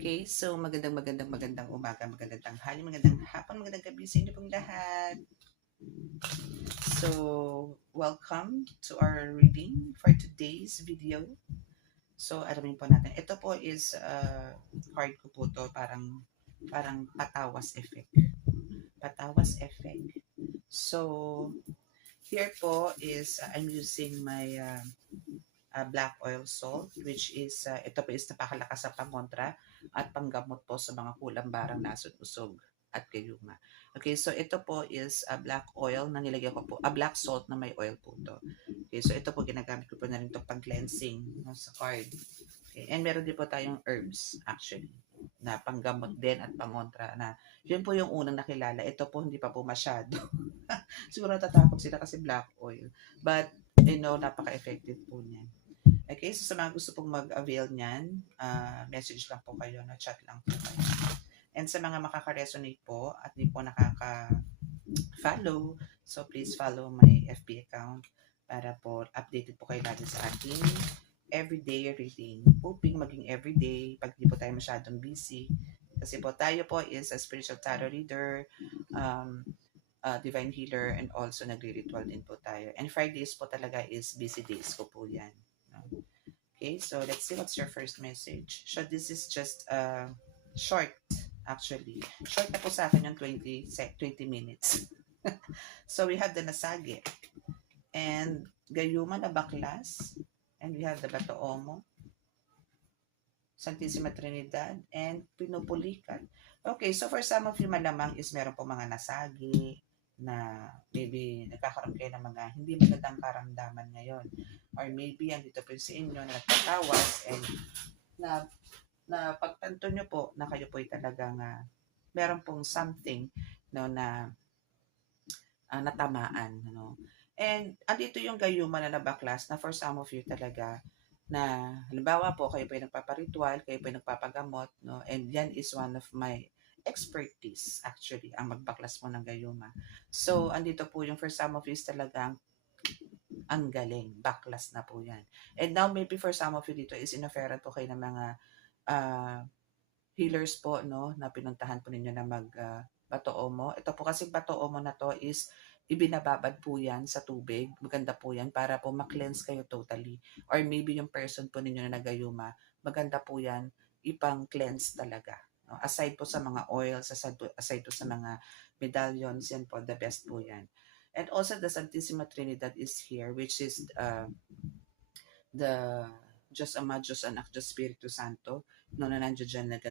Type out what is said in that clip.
Okay, so magandang umaga, magandang tanghali, magandang hapon, magandang gabi sa inyo pong lahat. So, welcome to our reading for today's video. So, alamin po natin. Ito po is card ko po to, parang patawas effect. Patawas effect. So, here po is I'm using my black oil salt, which is ito po is napakalakas sa pangontra at panggamot po sa mga kulambarang nasod-usog at gayuma. Okay, so ito po is a black oil na nilagyan ko po, a black salt na may oil po to. Okay, so ito po ginagamit ko po na rin ito pang cleansing no, sa card. Okay, and meron din po tayong herbs actually na panggamot din at pangontra na yun po yung unang nakilala. Ito po hindi pa po masyado. Siguro natatakot sila kasi black oil. But, napaka-effective po niyan. Okay, so sa mga gusto pong mag-avail niyan, message lang po kayo, na chat lang po kayo. And sa mga makaka-resonate po at di po nakaka-follow, so please follow my FB account para po updated po kayo lagi sa ating everyday reading. Hoping maging everyday pag di po tayo masyadong busy. Kasi po tayo po is a spiritual tarot reader, divine healer, and also nagre-ritual din po tayo. And Fridays po talaga is busy days ko po yan. Okay, so let's see what's your first message. So this is just short, actually. Short na po sa akin yung 20 minutes. So we have the Nasagi and Gayuma na Baklas, and we have the Batoomo, Santissima Trinidad, and Pinupulikan. Okay, so for some of you malamang is meron po mga nasagi na maybe nagkakaroon kayo ng mga hindi magandang karamdaman ngayon. Or maybe andito po sa inyo na nagtatawas and na pagtanto nyo po na kayo po ay talagang meron pong something no, na natamaan. No? And andito yung gayuma na nabaklas na for some of you talaga na halimbawa po kayo po ay nagpaparitual, kayo po ay nagpapagamot, no? And yan is one of my expertise actually, ang magbaklas mo ng gayuma. So, andito po yung for some of you is talagang ang galing, baklas na po yan. And now maybe for some of you dito is in-offeran po kayo ng mga healers po, no, na pinuntahan po ninyo na Batoomo. Ito po kasi Batoomo na to is ibinababad po yan sa tubig. Maganda po yan para po ma-cleanse kayo totally. Or maybe yung person po ninyo na nagayuma, maganda po yan ipang-cleanse talaga. No? Aside po sa mga oils, aside po sa mga medallions, yan po, the best po yan. And also the Santissima Trinidad is here, which is the Diyos Ama, Diyos Anak, Diyos Espiritu Santo, no, na nandiyo dyan